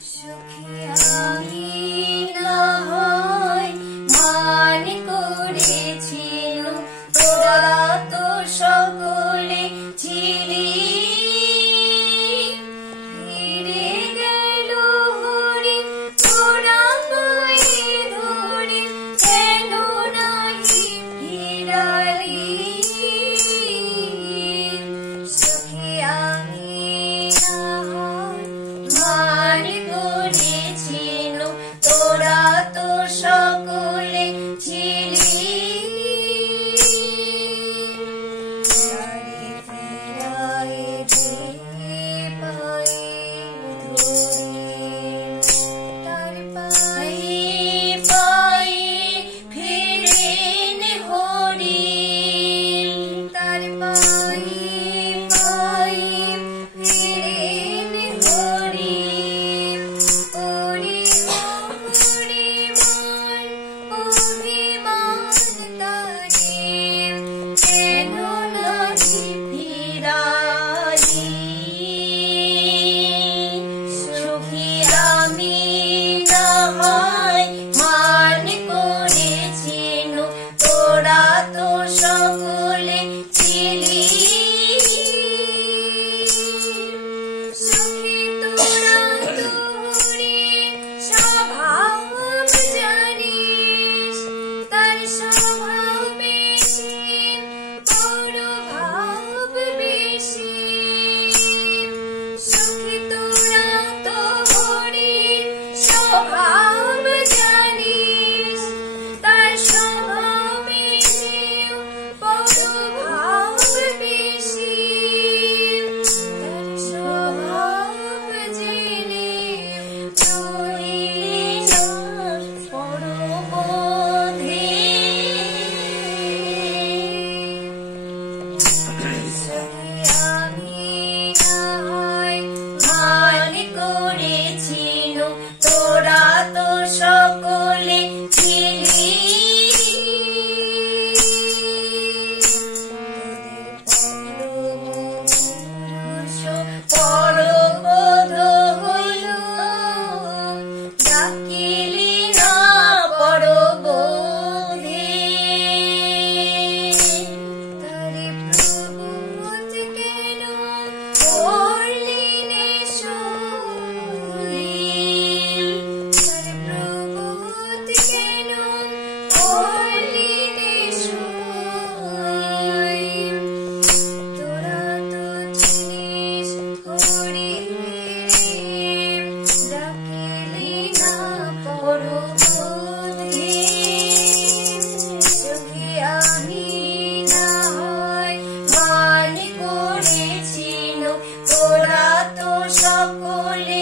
সুখী আমি না হয় মান করেছিল, তোরা তো সকলে ছিলি। ফিরে গেল হরি তোরা পায়ে ধরে, কেন নাহি ফিরালি। সুখী আমি না হয় মান করেছিল, তোরা তো সকলে ছিলি। তারে ফিরায়ে দে পায়ে ধরে, তার পায়ে পায়ে ফিরেন হরি, তার পায়ে পায়ে ফিরেন হরি। ওরে মন অভিমান তারে, কেন নাহি ফিরালি। সুখী আমি না হয় মান করেছিল, তোরা তো সকলে ছিলি। সুখী তোরা তো হরি স্বভাব জানিস, তার স্বভাব বেশি বড় ভাব বেশি। সুখী তোরা তো হরি স্বভাব জানিস, তার স্বভাব বেশি বড় ভাব বেশি। তার স্বভাব জেনে রইলি না পরবোধে। সুখী আমি না হয় মান করেছিল, তোরা তো সকলে ছিলি। পরবোধ হইল, ডাকিলি না পরবোধে। তারে প্রবোধ কেন করলি নে সই, তারে প্রবোধ কেন করলি নে সই। তোরা তো চিনিস হরি রে, ডাকিলি না পরবোধে। সুখী আমি না হয় মান করেছিল, তোরা তো সকলে